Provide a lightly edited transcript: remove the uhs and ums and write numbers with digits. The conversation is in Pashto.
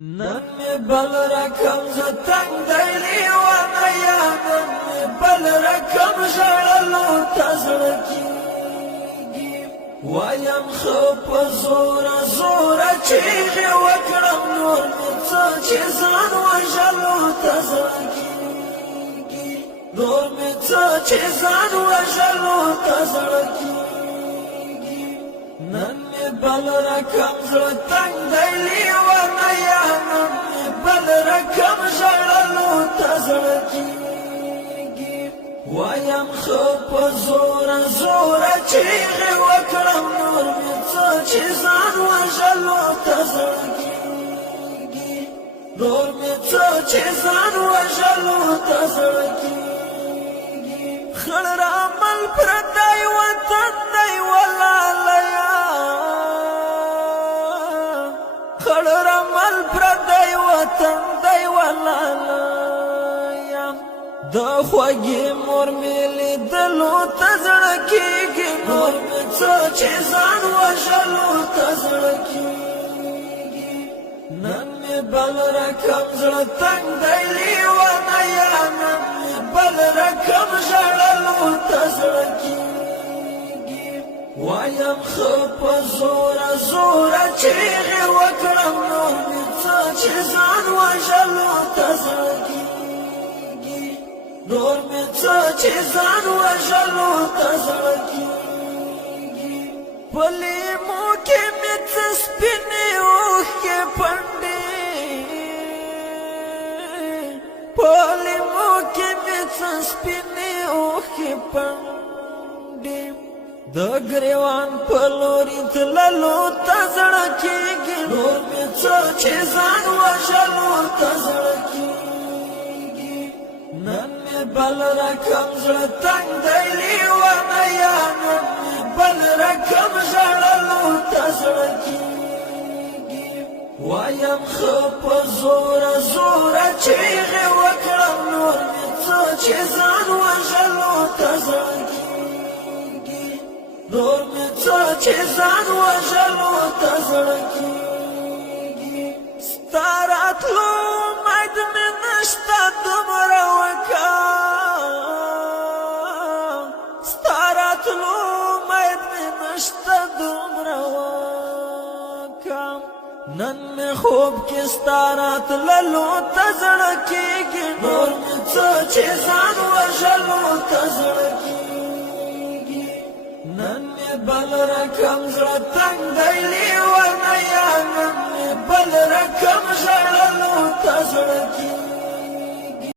نن می بل رقم زتنگ دیلی وانا یا نن می بل رقم ژړلو ته زړه کیږي وایم خو په زوره زوره چیغې وکړم نور مې څه چې ځان وژلو ته زړه کیږي نور مې څه چې ځان وژلو ته زړه کیږي نن می بل رقم زړه تنګ دیلی وانا یا نن می بل رقم ژړلو ته زړه کیږي وایم خو په زوره زوره چیغې وکړم نور مې څه چې ځان وژلو ته زړه کیږي نور مې څه چې ځان وژلو ته زړه کیږي خړ رامل پردی وطن دی ولاله خړ رمل پردی وطن دی ولاله د خوږې مور مې لیدلو ته زړه کیږي نور مې څه چې ځان وژلو ته زړه کیږي نن مې بل رقم زړه تنګ دی لیونه یا نن مې بل رقم ژړلو ته زړه کیږي وایم خو په زوره زوره چیغې وکړم نور مې څه چې ځان وژلو ته زړه کیږي نور مې څه چې ځان وژلو ته زړه کیږي په لیمو کې مې څه سپینې اوښکې پنډې په لیمو کې مې څه سپینې اوښکې پنډې د ګریوان په لوري تللو ته زړه کیږي نور مې څه چې ځان وژلو ته زړه کیږي نن مې بل رقم زړه تنګ دی لیونه یا نن مې بل رقم ژړلو ته زړه کیږي وایم خو په زوره زوره چیغې وکړم نور مې څه چې ځان وژلو ته زړه کیږي نور مې څه چې ځان وژلو ته زړه کیږي ستا راتلو امید مې نشته دومره وکړه ستا راتلو امید مې نشته دومره وکړه نن مې خوب کې ستا راتللو ته زړه کیږي نور مې څه چې ځان وژلو ته زړه کیږي نن مې بل رقم زړه تنګ دی لیونه یا نن مې بل رقم